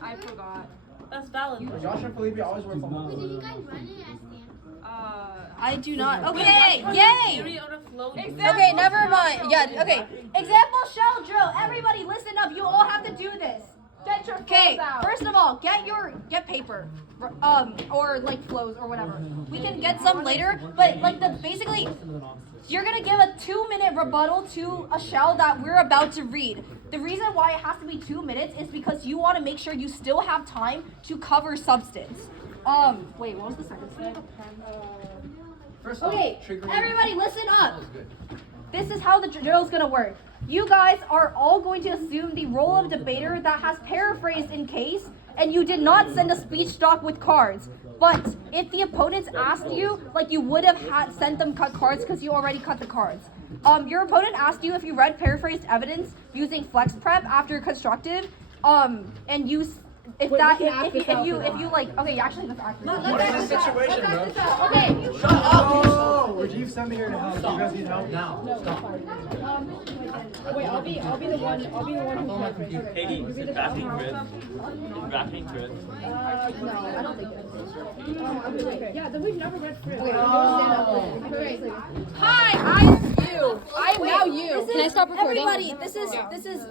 I forgot. That's valid. Josh and Felipe always wear formal Wait, did you clothes. guys run it as stand? I do not. Wait, Okay, what's yay! theory on a float? Okay, never mind. Yeah, okay. Example shell drill. Everybody, listen up. You all have to do this. Get your Okay, phones out. first of all, get paper, or like flows or whatever. We can get some later, but like basically, you're gonna give a 2-minute rebuttal to a shell that we're about to read. The reason why it has to be 2 minutes is because you want to make sure you still have time to cover substance. Wait, what was the second slide? First Okay, off, triggering. everybody listen up. This is how the drill is going to work. You guys are all going to assume the role of debater that has paraphrased in case, and you did not send a speech doc with cards. But if the opponents asked you, like you would have sent them cut cards because you already cut the cards. Your opponent asked you if you read paraphrased evidence using flex prep after constructive, and you. If you like, okay, actually, let's act. What's the situation, bro? Okay. Oh, Rajiv sent me here to help. You guys need help now. Stop. Wait, I'll be the one who paraphrased. Katie, is drafting grid? Is drafting grid? No, I don't think it is. Yeah, then we've never read Friv. Hi, I am you. I am now you. Can I stop recording? Everybody, this is